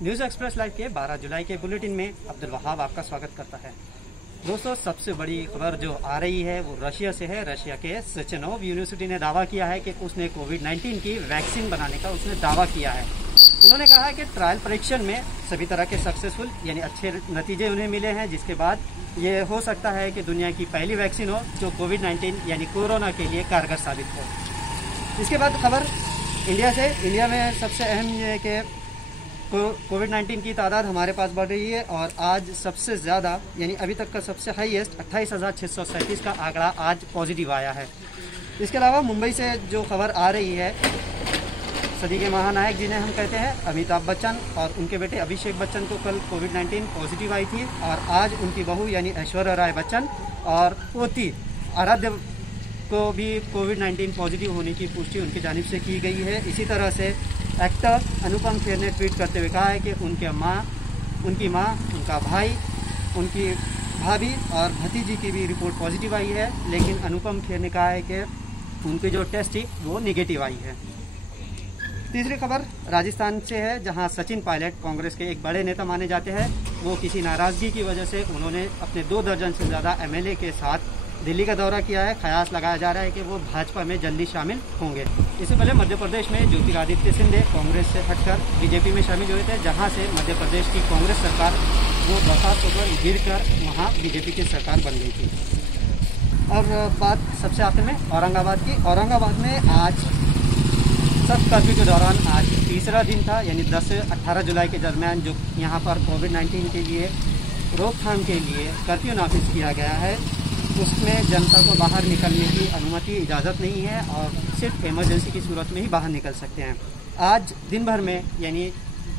News express live के 12 जुलाई के bulletin में अब्दुल वहाब आपका स्वागत करता है। दोस्तों, सबसे बड़ी खबर जो आ रही है वो रशिया से है। रशिया के सेचेनोव यूनिवर्सिटी ने दावा किया है कि उसने कोविड-19 की वैक्सीन बनाने का उसने दावा किया है। उन्होंने कहा है कि ट्रायल परीक्षण में सभी तरह के सक्सेसफुल यानी अच्छे नतीजे उन्हें मिले हैं, जिसके बाद ये हो सकता है कि दुनिया की पहली वैक्सीन हो जो कोविड-19 यानी कोरोना के लिए कारगर साबित हो। इसके बाद खबर इंडिया से। इंडिया में सबसे अहम ये है कि कोविड-19 की तादाद हमारे पास बढ़ रही है और आज सबसे ज़्यादा यानी अभी तक का सबसे हाईएस्ट 28,637 का आंकड़ा आज पॉजिटिव आया है। इसके अलावा मुंबई से जो खबर आ रही है, सदी के महानायक जिन्हें हम कहते हैं अमिताभ बच्चन और उनके बेटे अभिषेक बच्चन को कल कोविड-19 पॉजिटिव आई थी और आज उनकी बहू यानी ऐश्वर्या राय बच्चन और पोती आराध्या को भी कोविड-19 पॉजिटिव होने की पुष्टि उनकी जानिब से की गई है। इसी तरह से एक्टर अनुपम खेर ने ट्वीट करते हुए कहा है कि उनकी माँ, उनका भाई, उनकी भाभी और भतीजी की भी रिपोर्ट पॉजिटिव आई है, लेकिन अनुपम खेर ने कहा है कि उनकी जो टेस्ट थी वो निगेटिव आई है। तीसरी खबर राजस्थान से है, जहां सचिन पायलट कांग्रेस के एक बड़े नेता माने जाते हैं। वो किसी नाराजगी की वजह से उन्होंने अपने 2 दर्जन से ज़्यादा एमएलए के साथ दिल्ली का दौरा किया है। कयास लगाया जा रहा है कि वो भाजपा में जल्दी शामिल होंगे। इससे पहले मध्य प्रदेश में ज्योतिरादित्य सिंधिया कांग्रेस से हटकर बीजेपी में शामिल हुए थे, जहां से मध्य प्रदेश की कांग्रेस सरकार वो बर्खास्त होकर गिर कर वहाँ बीजेपी की सरकार बन गई थी। और बात सबसे आखिर में औरंगाबाद की। औरंगाबाद में आज सब कर्फ्यू के दौरान आज तीसरा दिन था, यानी 10 से 18 जुलाई के दरमियान जो यहाँ पर कोविड-19 के लिए रोकथाम के लिए कर्फ्यू नाफिज किया गया है, उसमें जनता को बाहर निकलने की अनुमति इजाज़त नहीं है और सिर्फ इमरजेंसी की सूरत में ही बाहर निकल सकते हैं। आज दिन भर में यानी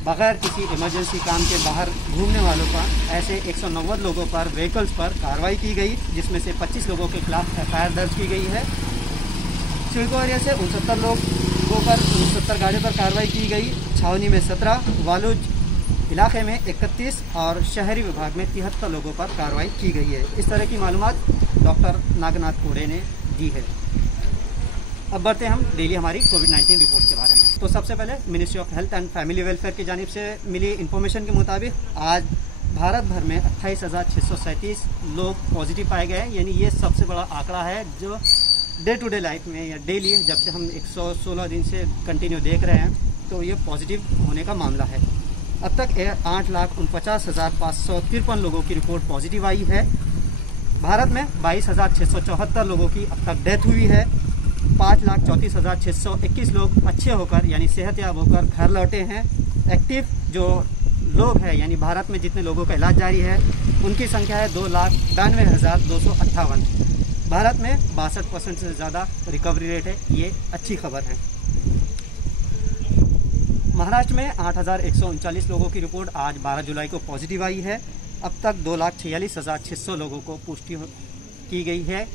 बगैर किसी इमरजेंसी काम के बाहर घूमने वालों पर ऐसे 190 लोगों पर व्हीकल्स पर कार्रवाई की गई, जिसमें से 25 लोगों के खिलाफ एफआईआर दर्ज की गई है। सिडको एरिया से 69 लोगों पर 69 गाड़ियों पर कार्रवाई की गई। छावनी में 17, वालूज इलाके में 31 और शहरी विभाग में 73 लोगों पर कार्रवाई की गई है। इस तरह की मालूमात डॉक्टर नागनाथ कोड़े ने दी है। अब बढ़ते हैं हम डेली हमारी कोविड-19 रिपोर्ट के बारे में। तो सबसे पहले ministry of health and family welfare की जानिब से मिली इन्फॉर्मेशन के मुताबिक आज भारत भर में 28,637 लोग पॉजिटिव पाए गए हैं। यानी ये सबसे बड़ा आंकड़ा है जो डे टू डे लाइफ में या डेली जब से हम 116 दिन से कंटिन्यू देख रहे हैं, तो ये पॉजिटिव होने का मामला है। अब तक 8,49,553 लोगों की रिपोर्ट पॉजिटिव आई है। भारत में 22,674 लोगों की अब तक डेथ हुई है। 5,34,621 लोग अच्छे होकर यानी सेहतयाब होकर घर लौटे हैं। एक्टिव जो लोग हैं यानी भारत में जितने लोगों का इलाज जारी है उनकी संख्या है 2,92,258। भारत में 62% से ज़्यादा रिकवरी रेट है, ये अच्छी खबर है। महाराष्ट्र में 8,139 लोगों की रिपोर्ट आज 12 जुलाई को पॉजिटिव आई है। अब तक 2,46,600 लोगों को पुष्टि की गई है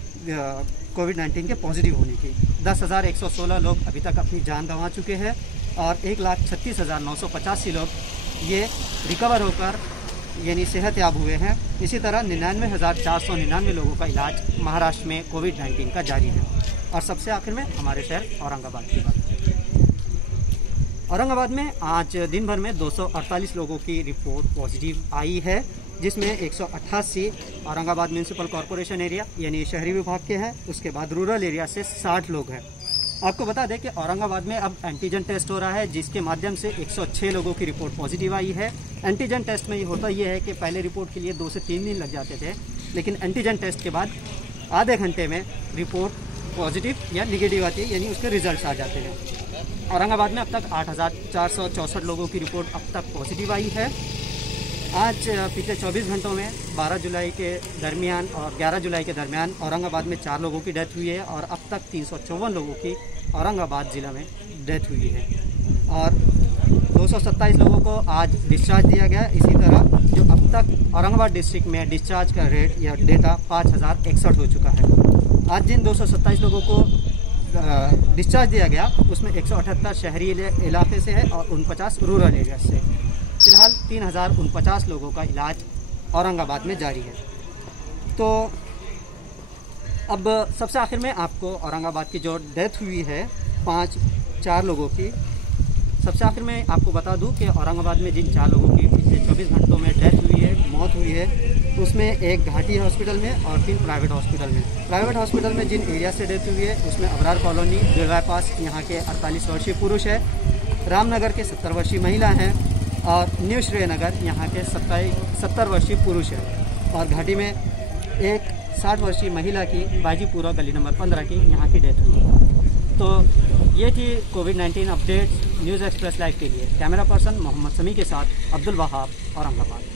कोविड-19 के पॉजिटिव होने की। 10,116 लोग अभी तक अपनी जान गंवा चुके हैं और 1,36,985 लोग ये रिकवर होकर यानी सेहतयाब हुए हैं। इसी तरह 99,499 लोगों का इलाज महाराष्ट्र में कोविड-19 का जारी है। और सबसे आखिर में हमारे शहर औरंगाबाद की बात। औरंगाबाद में आज दिन भर में 248 लोगों की रिपोर्ट पॉजिटिव आई है, जिसमें 188 औरंगाबाद म्यूनिसिपल कॉरपोरेशन एरिया यानी शहरी विभाग के हैं। उसके बाद रूरल एरिया से 60 लोग हैं। आपको बता दें कि औरंगाबाद में अब एंटीजन टेस्ट हो रहा है, जिसके माध्यम से 106 लोगों की रिपोर्ट पॉजिटिव आई है। एंटीजन टेस्ट में ये होता ये है कि पहले रिपोर्ट के लिए 2 से 3 दिन लग जाते थे, लेकिन एंटीजन टेस्ट के बाद आधे घंटे में रिपोर्ट पॉजिटिव या निगेटिव आती है, यानी उसके रिजल्ट आ जाते हैं। औरंगाबाद में अब तक 8,464 लोगों की रिपोर्ट अब तक पॉजिटिव आई है। आज पिछले 24 घंटों में 12 जुलाई के दरमियान और 11 जुलाई के दरमियान औरंगाबाद में 4 लोगों की डेथ हुई है और अब तक 354 लोगों की औरंगाबाद ज़िला में डेथ हुई है और 227 लोगों को आज डिस्चार्ज दिया गया। इसी तरह जो अब तक औरंगाबाद डिस्ट्रिक्ट में डिस्चार्ज का रेट या डेटा 5,061 हो चुका है। आज जिन 227 लोगों को डिस्चार्ज दिया गया उसमें 178 शहरी इलाके से है और 49 रूरल एरिया से। फिलहाल 3,049 लोगों का इलाज औरंगाबाद में जारी है। तो अब सबसे आखिर में आपको औरंगाबाद की जो डेथ हुई है 4 लोगों की, सबसे आखिर में आपको बता दूं कि औरंगाबाद में जिन 4 लोगों की पिछले 24 घंटों में डेथ हुई है, मौत हुई है, उसमें एक घाटी हॉस्पिटल में और 3 प्राइवेट हॉस्पिटल में। प्राइवेट हॉस्पिटल में जिन एरिया से डेथ हुई है उसमें अबरार कॉलोनी, बेलवाई पास यहाँ के 48 वर्षीय पुरुष है, रामनगर के 70 वर्षीय महिला हैं और न्यू श्रीनगर यहाँ के 70 वर्षीय पुरुष है। और घाटी में एक 60 वर्षीय महिला की बाजीपुरा गली नंबर 15 की यहाँ की डेथ हुई। तो ये थी कोविड-19 अपडेट न्यूज़ एक्सप्रेस लाइव के लिए। कैमरा पर्सन मोहम्मद समी के साथ अब्दुल वहाब, औरंगाबाद।